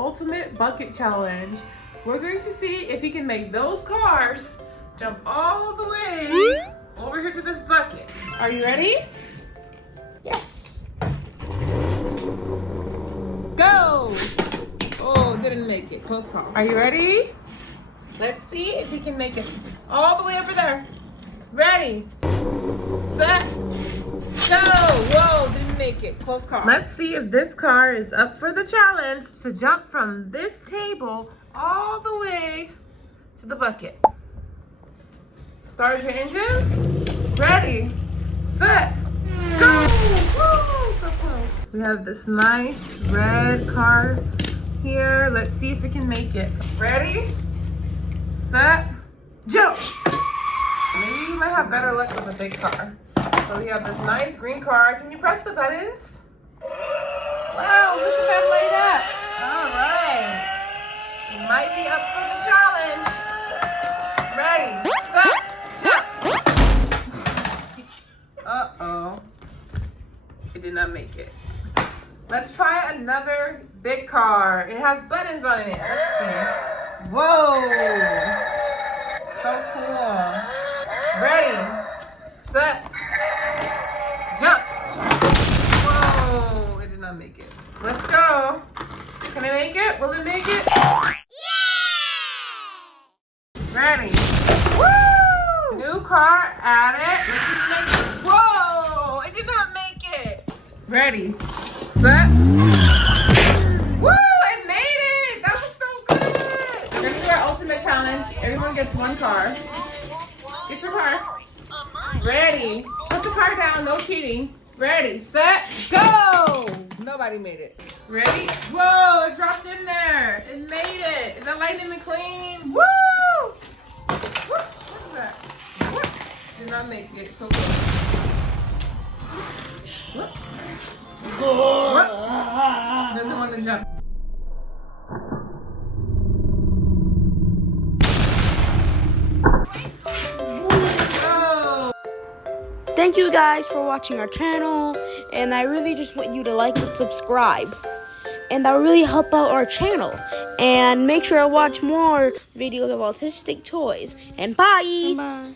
ultimate bucket challenge. We're going to see if he can make those cars jump all the way over here to this bucket. Are you ready? Yes. Go! Oh, didn't make it. Close call. Are you ready? Let's see if he can make it all the way over there. Ready, set, go! Whoa, didn't make it. Close call. Let's see if this car is up for the challenge to jump from this table all the way to the bucket. Start your engines. Ready, set, go! Woo, so close. We have this nice red car here. Let's see if it can make it. Ready, set, jump! Maybe you might have better luck with a big car. So we have this nice green car. Can you press the buttons? Wow, look at that light up. All right. It might be up for the challenge. Ready, set, jump. Uh-oh. It did not make it. Let's try another big car. It has buttons on it. Let's see. Whoa. So cool. Ready, set, jump. Whoa, it did not make it. Let's go. Can it make it? Will it make it? Yeah! Ready. Woo! New car added. Let's see if it makes it. Whoa, it did not make it. Ready, set. Woo, it made it. That was so good. We're gonna do our ultimate challenge. Everyone gets one car. Get your cars. Ready. Put the car down. No cheating. Ready, set, go! Nobody made it. Ready? Whoa, it dropped in there. It made it. Is that Lightning McQueen? Woo! What is that? What? Did not make it. So close. What? What? Doesn't want to jump. Thank you guys for watching our channel, and I really just want you to like and subscribe, and that will really help out our channel. And make sure to watch more videos of autistic toys, and bye! Bye.